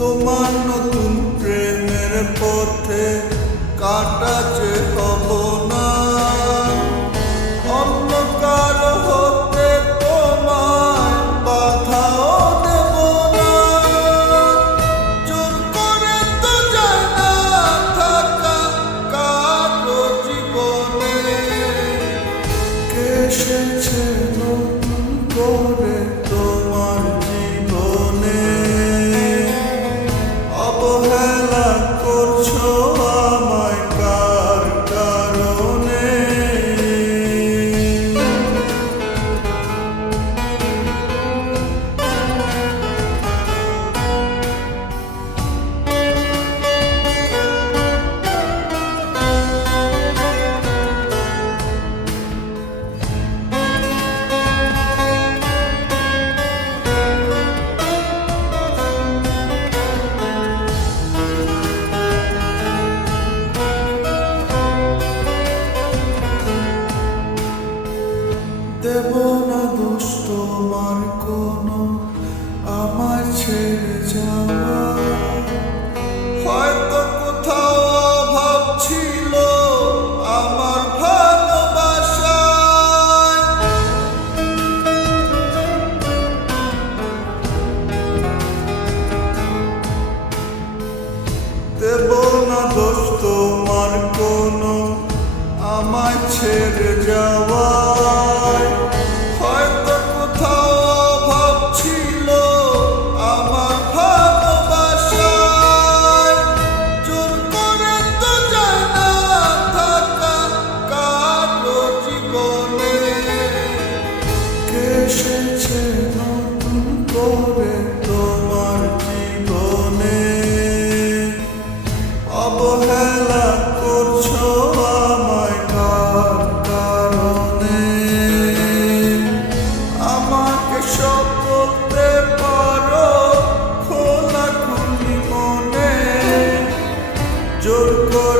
তোমার নতুন প্রেমের পথে কাটা যে হব না, অন্য কারো হতে তোমায় বাধাও দেব না। জোর করে তো যায় না থাকা কারো জীবনে, কে এসেছে নতুন করে তোমার জীবনে। অবহেলা করছো আমায় কার কারণে? দেব না দোষ তোমার কোনো আমায় ছেড়ে যাওয়া, হয়তো কোথাও অভাব ছিল আমার ভালোবাসায়। দেব না দোষ তোমার কোনো আমায় ছেড়ে যাওয়ায়, হয়তো কোথাও অভাব ছিল আমার ভালোবাসায়। জোর করে তো যায় না থাকা কারো জীবনে, কে এসেছে নতুন করে তোমার জীবনে। অবহেলা করছো আমায় কার কারণে? আমাকে সব বলতে পারো খোলাখুলি মনে, জোর করে